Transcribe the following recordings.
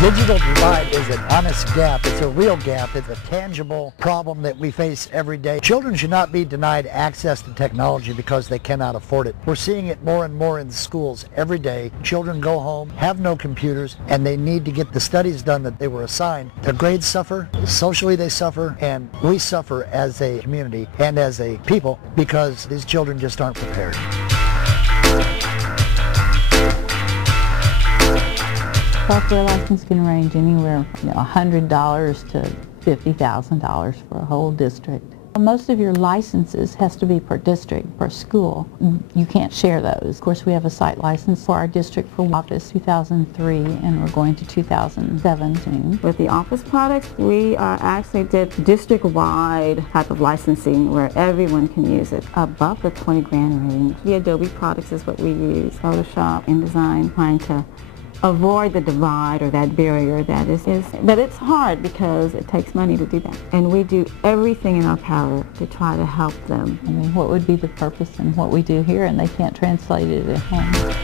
Digital divide is an honest gap. It's a real gap. It's a tangible problem that we face every day. Children should not be denied access to technology because they cannot afford it. We're seeing it more and more in schools every day. Children go home, have no computers, and they need to get the studies done that they were assigned. Their grades suffer, socially they suffer, and we suffer as a community and as a people because these children just aren't prepared. Software license can range anywhere from $100 to $50,000 for a whole district. Most of your licenses has to be per district, per school. You can't share those. Of course, we have a site license for our district for Office 2003, and we're going to 2017. With the Office products, we actually did district-wide type of licensing where everyone can use it above the 20 grand range. The Adobe products is what we use, Photoshop, InDesign, trying to avoid the divide or that barrier that is. But it's hard because it takes money to do that. And we do everything in our power to try to help them. I mean, what would be the purpose in what we do here and they can't translate it at home?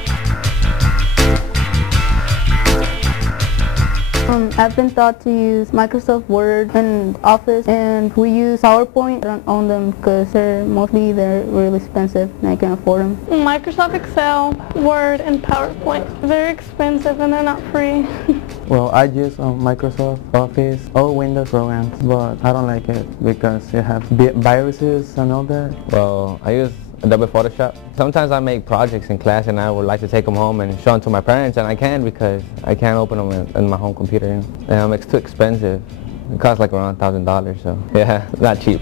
I've been taught to use Microsoft Word and Office, and we use PowerPoint. I don't own them because they're really expensive and I can't afford them. Microsoft Excel, Word, and PowerPoint. They're expensive and they're not free. Well, I use Microsoft Office or Windows programs, but I don't like it because it has viruses and all that. Well, I use Adobe Photoshop. Sometimes I make projects in class and I would like to take them home and show them to my parents, and I can't because I can't open them in my home computer. It's too expensive. It costs like around $1,000, so yeah, not cheap.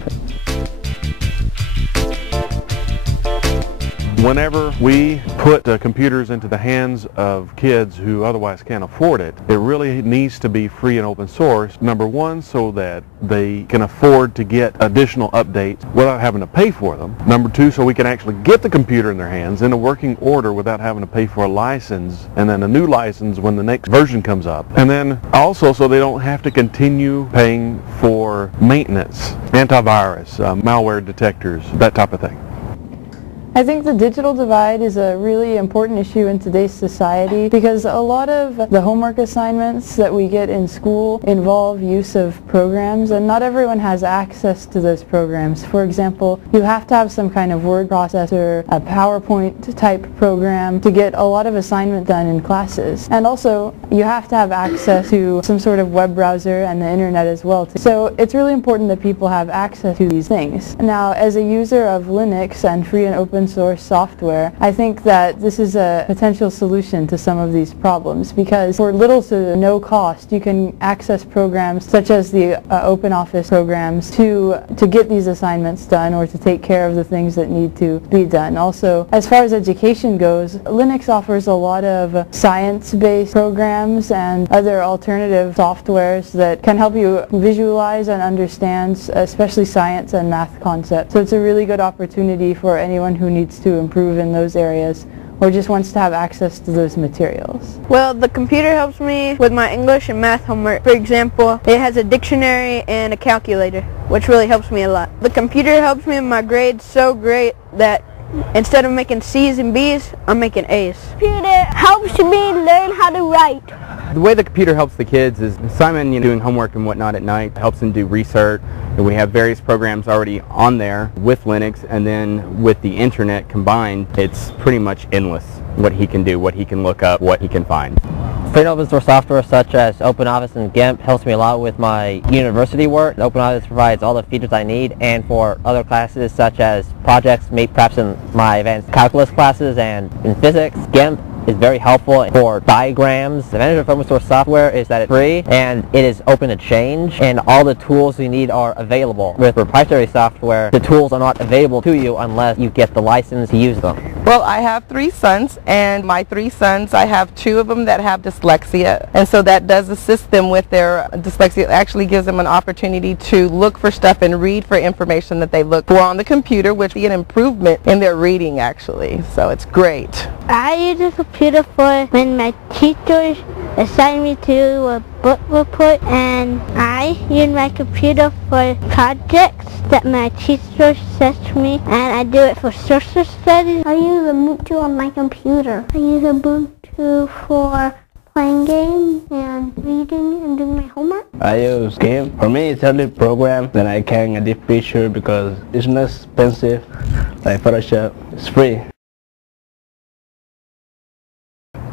Whenever we put computers into the hands of kids who otherwise can't afford it, it really needs to be free and open source. Number one, so that they can afford to get additional updates without having to pay for them. Number two, so we can actually get the computer in their hands in a working order without having to pay for a license and then a new license when the next version comes up. And then also so they don't have to continue paying for maintenance, antivirus, malware detectors, that type of thing. I think the digital divide is a really important issue in today's society because a lot of the homework assignments that we get in school involve use of programs, and not everyone has access to those programs. For example, you have to have some kind of word processor, a PowerPoint type program to get a lot of assignment done in classes. And also, you have to have access to some sort of web browser and the internet as well. So it's really important that people have access to these things. Now, as a user of Linux and free and open source software, I think that this is a potential solution to some of these problems because for little to no cost you can access programs such as the OpenOffice programs to get these assignments done or to take care of the things that need to be done. Also, as far as education goes, Linux offers a lot of science-based programs and other alternative softwares that can help you visualize and understand especially science and math concepts. So it's a really good opportunity for anyone who needs to improve in those areas or just wants to have access to those materials. Well, the computer helps me with my English and math homework. For example, it has a dictionary and a calculator, which really helps me a lot. The computer helps me in my grades so great that instead of making C's and B's, I'm making A's. The computer helps me learn how to write. The way the computer helps the kids is Simon, doing homework and whatnot at night, helps them do research. And we have various programs already on there with Linux, and then with the internet combined, it's pretty much endless what he can do, what he can look up, what he can find. Free and open source software such as OpenOffice and GIMP helps me a lot with my university work. OpenOffice provides all the features I need, and for other classes such as projects, perhaps in my advanced calculus classes and in physics, GIMP is very helpful for diagrams. The advantage of open source software is that it's free and it is open to change, and all the tools you need are available. With proprietary software, the tools are not available to you unless you get the license to use them. Well, I have 3 sons, and my 3 sons, I have 2 of them that have dyslexia, and so that does assist them with their dyslexia. It actually gives them an opportunity to look for stuff and read for information that they look for on the computer, which is an improvement in their reading actually, so it's great. I use a computer for when my teachers assign me to a book report, and I use my computer for projects that my teacher sets me, and I do it for social studies. I use Ubuntu on my computer. I use Ubuntu for playing games and reading and doing my homework. I use GIMP. For me, it's a little program that I can edit picture because it's not expensive like Photoshop. It's free.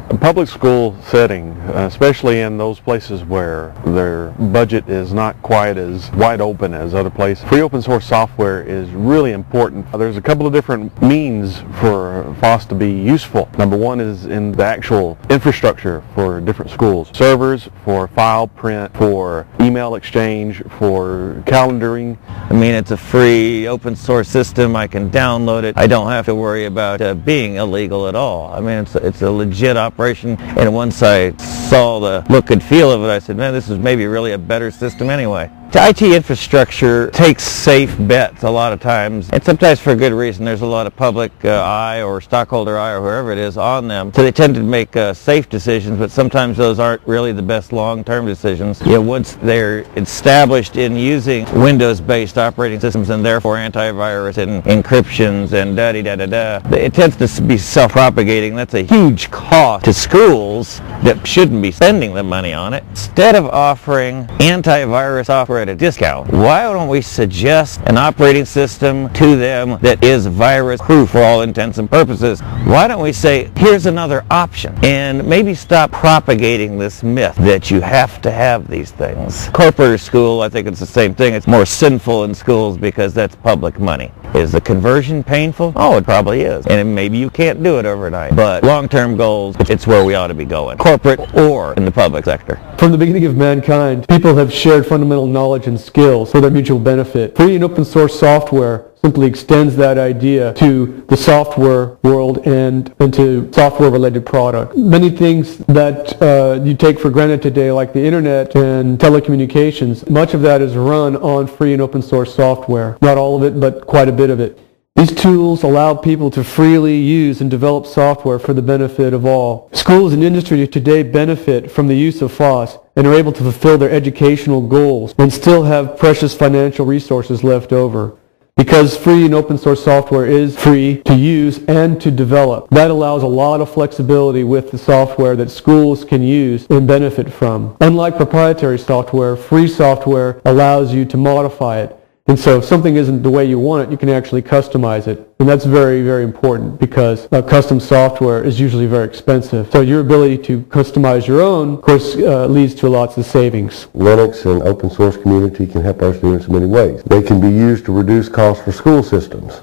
A public school setting, especially in those places where their budget is not quite as wide open as other places, free open source software is really important. There's a couple of different means for FOSS to be useful. Number one is in the actual infrastructure for different schools. Servers for file print, for email exchange, for calendaring. I mean, it's a free open source system. I can download it. I don't have to worry about being illegal at all. I mean, it's a legit operation. And once I saw the look and feel of it, I said, man, this is maybe really a better system anyway. The IT infrastructure takes safe bets a lot of times, and sometimes for a good reason. There's a lot of public eye or stockholder eye or whoever it is on them, so they tend to make safe decisions, but sometimes those aren't really the best long-term decisions. You know, once they're established in using Windows-based operating systems and therefore antivirus and encryptions and da-de-da-da-da, it tends to be self-propagating. That's a huge cost to schools that shouldn't be spending the money on it. Instead of offering antivirus software at a discount, why don't we suggest an operating system to them that is virus-proof for all intents and purposes? Why don't we say, here's another option, and maybe stop propagating this myth that you have to have these things. Corporate or school, I think it's the same thing. It's more sinful in schools because that's public money. Is the conversion painful? Oh, it probably is. And maybe you can't do it overnight. But long-term goals, it's where we ought to be going. Corporate or in the public sector. From the beginning of mankind, people have shared fundamental knowledge and skills for their mutual benefit. Free and open source software simply extends that idea to the software world and to software-related products. Many things that you take for granted today, like the internet and telecommunications, much of that is run on free and open source software. Not all of it, but quite a bit of it. These tools allow people to freely use and develop software for the benefit of all. Schools and industry today benefit from the use of FOSS and are able to fulfill their educational goals and still have precious financial resources left over. Because free and open source software is free to use and to develop, that allows a lot of flexibility with the software that schools can use and benefit from. Unlike proprietary software, free software allows you to modify it. And so if something isn't the way you want it, you can actually customize it. And that's very, very important because custom software is usually very expensive. So your ability to customize your own, of course, leads to lots of savings. Linux and open source community can help our students in many ways. They can be used to reduce costs for school systems.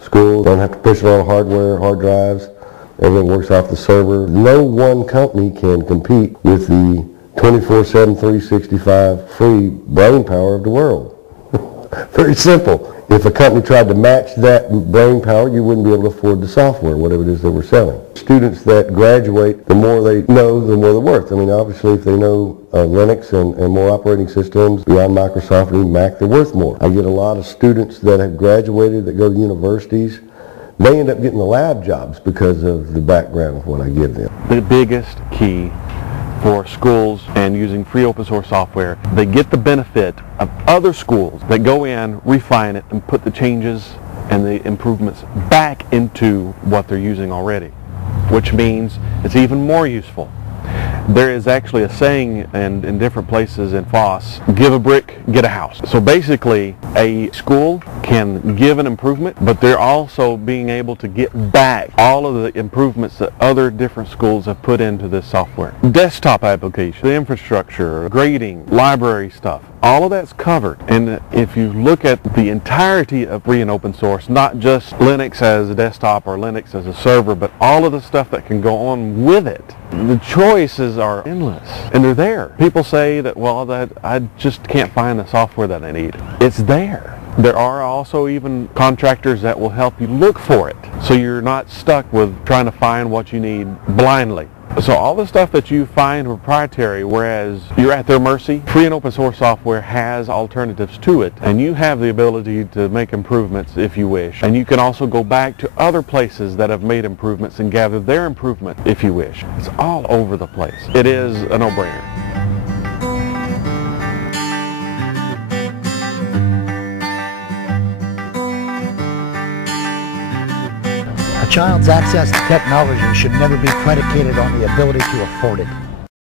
Schools don't have to push it on hardware, hard drives. Everything works off the server. No one company can compete with the 24/7, 365 free brain power of the world. Very simple. If a company tried to match that brain power, you wouldn't be able to afford the software, whatever it is that we're selling. Students that graduate, the more they know, the more they're worth. I mean, obviously, if they know Linux and more operating systems beyond Microsoft and Mac, they're worth more. I get a lot of students that have graduated that go to universities. They end up getting the lab jobs because of the background of what I give them. The biggest key for schools and using free open source software, they get the benefit of other schools that go in, refine it, and put the changes and the improvements back into what they're using already, which means it's even more useful. There is actually a saying in different places in FOSS, give a brick, get a house. So basically, a school can give an improvement, but they're also being able to get back all of the improvements that other different schools have put into this software. Desktop application, the infrastructure, grading, library stuff, all of that's covered. And if you look at the entirety of free and open source, not just Linux as a desktop or Linux as a server, but all of the stuff that can go on with it, the choices are endless, and they're there. People say that, well, that I just can't find the software that I need. It's there. There are also even contractors that will help you look for it, so you're not stuck with trying to find what you need blindly. So all the stuff that you find proprietary, whereas you're at their mercy, free and open source software has alternatives to it, and you have the ability to make improvements if you wish. And you can also go back to other places that have made improvements and gather their improvement if you wish. It's all over the place. It is a no-brainer. A child's access to technology should never be predicated on the ability to afford it.